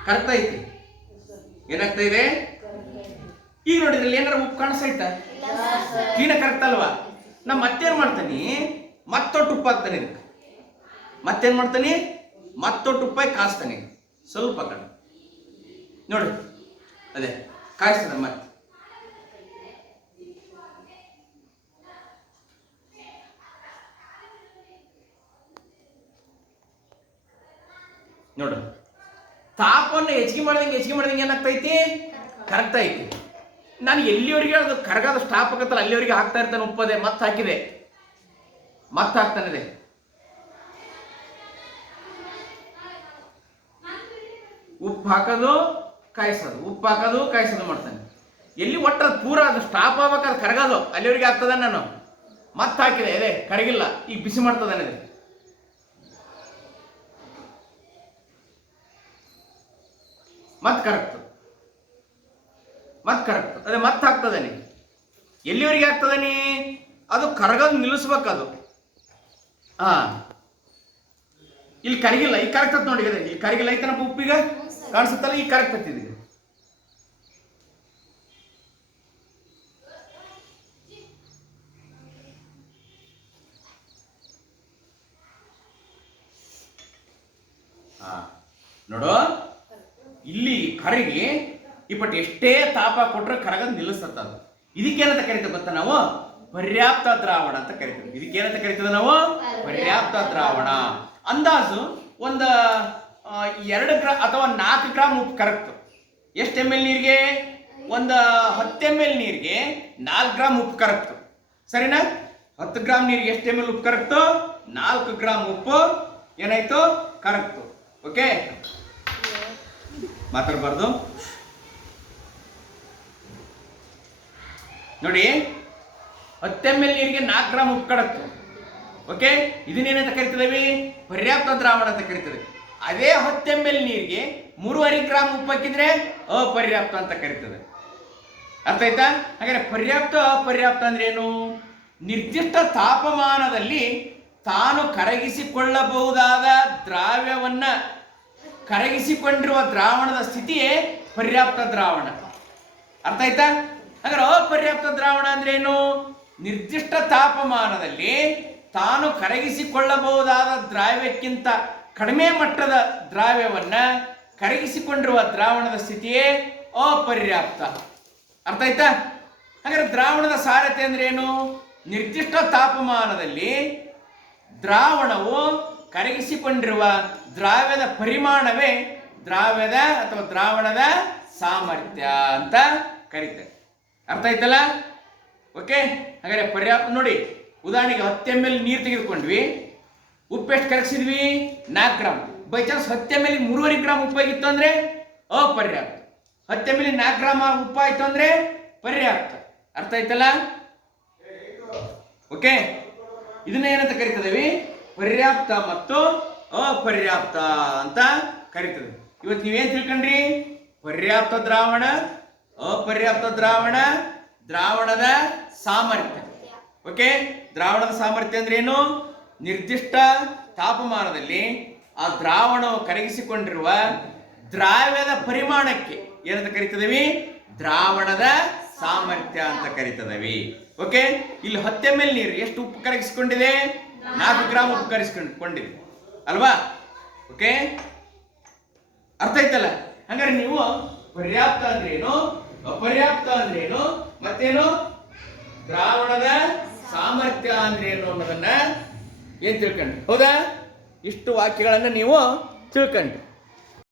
ಕರೆಕ್ಟ್ ಐತಿ. ಏನಾಗ್ತಾ ಇದೆ ಈಗ ನೋಡಿದ್ರಲ್ಲಿ ಏನಾರ ಉಪ್ಪು ಕಾಣಿಸ್ತಾ ಕ್ಲೀನಾಗಿ ಕರೆಕ್ಟ್ ಅಲ್ವಾ? ನಾ ಮತ್ತೇನ್ ಮಾಡ್ತಾನೆ, ಮತ್ತೊಟ್ಟು ಉಪ್ಪು ಹಾಕ್ತಾನೆ ಇದಕ್ಕೆ. ಮತ್ತೇನ್ ಮಾಡ್ತಾನೆ, ಮತ್ತೊಟ್ಟು ಉಪ್ಪಾಗಿ ಕಾಯಿಸ್ತಾನೆ ಸ್ವಲ್ಪ ಕಡೆ. ನೋಡಿ, ಅದೇ ಕಾಯಿಸ್ತದ ಮತ್ತೆ. ನೋಡು, ತಾಪವನ್ನು ಹೆಚ್ಚಿಗೆ ಮಾಡ್ದಂಗೆ ಏನಾಗ್ತೈತಿ, ಕರೆಕ್ಟ್ ಐತಿ. ನಾನು ಎಲ್ಲಿವರೆಗೆ ಅದು ಕರಗಾದ ಸ್ಟಾಪ್ ಆಗತ್ತಲ್ಲ ಅಲ್ಲಿವರೆಗೆ ಹಾಕ್ತಾ ಇರ್ತಾನೆ ಉಪ್ಪದೆ. ಮತ್ತೆ ಹಾಕಿದೆ, ಮತ್ತೆ ಹಾಕ್ತಾನಿದೆ. ಉಪ್ಪು ಹಾಕೋದು ಕಾಯಿಸೋದು, ಉಪ್ಪು ಹಾಕೋದು ಕಾಯಿಸೋದು ಮಾಡ್ತಾನೆ. ಎಲ್ಲಿ ಒಟ್ಟು ಅದು ಪೂರ ಅದು ಸ್ಟಾಪ್ ಆಗ್ಬೇಕಾದ್ರೆ ಕರಗೋದು ಅಲ್ಲಿವರೆಗೆ ಆಗ್ತದ. ನಾನು ಮತ್ತೆ ಹಾಕಿದೆ, ಇದೆ ಕರಗಿಲ್ಲ, ಈಗ ಬಿಸಿ ಮಾಡ್ತದಾನೆ. ಮತ್ತೆ ಕರೆಕ್ಟ್, ಅದೇ ಮತ್ತೆ ಹಾಕ್ತದಾನೆ. ಎಲ್ಲಿವರೆಗೆ ಆಗ್ತದಾನೆ, ಅದು ಕರಗೋದು ನಿಲ್ಲಿಸ್ಬೇಕದು. ಇಲ್ಲಿ ಕರಗಿಲ್ಲ, ಈಗ ಕರೆಕ್ಟ್ ನೋಡಿ. ಅದೇ ಇಲ್ಲಿ ಕರಗಿಲ್ಲ ಐತನಪ್ಪ, ಉಪ್ಪೀಗ ಕಾಣಿಸುತ್ತಲ್ಲ, ಈಗ ಕರೆಕ್ಟ್ ಹತ್ತಿದೆ. ನೋಡು, ಇಲ್ಲಿ ಕರಗಿ ಇಪ್ಪಟ್ಟು ಎಷ್ಟೇ ತಾಪ ಕೊಟ್ರೆ ಕರಗದ್ ನಿಲ್ಲಿಸ್ತದ. ಅದು ಇದಕ್ಕೇನಂತ ಕರಿತೇವೆ ಗೊತ್ತಾ ನಾವು, ಪರ್ಯಾಪ್ತ ದ್ರಾವಣ ಅಂತ ಕರಿತೀವಿ. ಇದಕ್ಕೇನಂತ ಕರಿತೇವೆ ನಾವು, ಪರ್ಯಾಪ್ತ ದ್ರಾವಣ. ಅಂದಾಜು ಒಂದು 2 ಗ್ರಾಮ್ ಅಥವಾ 4 ಗ್ರಾಮ್ ಉಪ್ಪು ಕರಗ್ತು. ಎಷ್ಟು ml ನೀರಿಗೆ, ಒಂದು 10 ml ನೀರಿಗೆ 4 ಗ್ರಾಮ್ ಉಪ್ಪು ಕರಗ್ತು. ಸರಿನಾ? 10 ಗ್ರಾಮ್ ನೀರಿಗೆ ಎಷ್ಟು ml ಉಪ್ಪು ಕರಗ್ತು, 4 ಗ್ರಾಮ್ ಉಪ್ಪು ಏನಾಯ್ತು, ಕರಗ್ತು. ಓಕೆ, ಮಾತಾಡಬಾರ್ದು. ನೋಡಿ, 10 ml ನೀರಿಗೆ 4 ಗ್ರಾಮ್ ಉಪ್ಪು ಕರಗ್ತು. ಓಕೆ, ಇದನ್ನೇನಂತ ಕರಿತಿದ್ದೇವೆ, ಪರ್ಯಾಪ್ತ ದ್ರಾವಣ ಅಂತ ಕರಿತೇವೆ. ಅದೇ 10 ml ನೀರಿಗೆ 3.5 ಗ್ರಾಮ್ ಉಪ್ಪು ಹಾಕಿದ್ರೆ ಅಪರ್ಯಾಪ್ತ ಅಂತ ಕರಿತದೆ. ಅರ್ಥ ಆಯ್ತಾ? ಹಾಗಾದ್ರೆ ಪರ್ಯಾಪ್ತ ಅಪರ್ಯಾಪ್ತ ಅಂದ್ರೆ ಏನು, ನಿರ್ದಿಷ್ಟ ತಾಪಮಾನದಲ್ಲಿ ತಾನು ಕರಗಿಸಿಕೊಳ್ಳಬಹುದಾದ ದ್ರಾವ್ಯವನ್ನ ಕರಗಿಸಿಕೊಂಡಿರುವ ದ್ರಾವಣದ ಸ್ಥಿತಿಯೇ ಪರ್ಯಾಪ್ತ ದ್ರಾವಣ. ಅರ್ಥ ಆಯ್ತಾ? ಹಾಗಾದ್ರೆ ಅಪರ್ಯಾಪ್ತ ದ್ರಾವಣ ಅಂದ್ರೆ ಏನು, ನಿರ್ದಿಷ್ಟ ತಾಪಮಾನದಲ್ಲಿ ತಾನು ಕರಗಿಸಿಕೊಳ್ಳಬಹುದಾದ ದ್ರಾವ್ಯಕ್ಕಿಂತ ಕಡಿಮೆ ಮಟ್ಟದ ದ್ರಾವ್ಯವನ್ನ ಕರಗಿಸಿಕೊಂಡಿರುವ ದ್ರಾವಣದ ಸ್ಥಿತಿಯೇ ಅಪರ್ಯಾಪ್ತ. ಅರ್ಥ ಆಯ್ತಾ? ಹಾಗಾದ್ರೆ ದ್ರಾವಣದ ಸಾರತೆ ಅಂದ್ರೆ ಏನು, ನಿರ್ದಿಷ್ಟ ತಾಪಮಾನದಲ್ಲಿ ದ್ರಾವಣವು ಕರಗಿಸಿಕೊಂಡಿರುವ ದ್ರಾವ್ಯದ ಪರಿಮಾಣವೇ ದ್ರಾವ್ಯದ ಅಥವಾ ದ್ರಾವಣದ ಸಾಮರ್ಥ್ಯ ಅಂತ ಕರೀತಾರೆ. ಅರ್ಥ ಆಯ್ತಲ್ಲ? ಓಕೆ, ಹಾಗಾದ್ರೆ ಪರ್ಯಾಪ್ತ ನೋಡಿ, ಉದಾಹರಣೆಗೆ 10 ml ನೀರು ತೆಗೆದುಕೊಂಡ್ವಿ, ಉಪ್ಪು ಎಷ್ಟು ಕರಗಿಸಿದ್ವಿ, 4 gram. By chance 10 ml 3.5 gram ಉಪ್ಪಾಗಿತ್ತು ಅಂದ್ರೆ ಅಪರ್ಯಾಪ್ತ. 10 ml 4 ಗ್ರಾಮ್ ಉಪ್ಪಾಯ್ತು ಅಂದ್ರೆ ಪರ್ಯಾಪ್ತ. ಅರ್ಥ ಆಯ್ತಲ್ಲ? ಓಕೆ, ಇದನ್ನ ಏನಂತ ಕರಿತಿದ್ದೇವೆ, ಪರ್ಯಾಪ್ತ ಮತ್ತು ಅಪರ್ಯಾಪ್ತ ಅಂತ ಕರೀತದೆ. ಇವತ್ತು ನೀವೇನ್ ತಿಳ್ಕೊಂಡ್ರಿ? ಪರ್ಯಾಪ್ತ ದ್ರಾವಣ, ಅಪರ್ಯಾಪ್ತ ದ್ರಾವಣ, ದ್ರಾವಣದ ಸಾಮರ್ಥ್ಯ. ಓಕೆ, ದ್ರಾವಣದ ಸಾಮರ್ಥ್ಯ ಅಂದ್ರೆ ಏನು? ನಿರ್ದಿಷ್ಟ ತಾಪಮಾನದಲ್ಲಿ ಆ ದ್ರಾವಣವು ಕರಗಿಸಿಕೊಂಡಿರುವ ದ್ರಾವ್ಯದ ಪರಿಮಾಣಕ್ಕೆ ಏನಂತ ಕರಿತದವಿ? ದ್ರಾವಣದ ಸಾಮರ್ಥ್ಯ ಅಂತ ಕರಿತದವಿ. ಓಕೆ, ಇಲ್ಲಿ 10 ml ನೀರು ಎಷ್ಟು ಉಪ್ಪು ಕರಗಿಸಿಕೊಂಡಿದೆ? 4 ಗ್ರಾಮ್ ಉಪ್ಪು ಕರಗಿಸಿಕೊಂಡಿದೆ ಅಲ್ವಾ? ಓಕೆ, ಅರ್ಥ ಆಯ್ತಲ್ಲ? ಹಂಗಾರೆ ನೀವು ಪರ್ಯಾಪ್ತ ಅಂದ್ರೇನು, ಅಪರ್ಯಾಪ್ತ ಅಂದ್ರೇನು, ಮತ್ತೇನು ದ್ರಾವಣದ ಸಾಮರ್ಥ್ಯ ಅಂದ್ರೇನು ಅನ್ನೋದನ್ನ ಏನ್ ತಿಳ್ಕೊಂಡ್ರಿ? ಹೌದಾ? ಇಷ್ಟು ವಾಕ್ಯಗಳನ್ನ ನೀವು ತಿಳ್ಕೊಂಡ್ರಿ.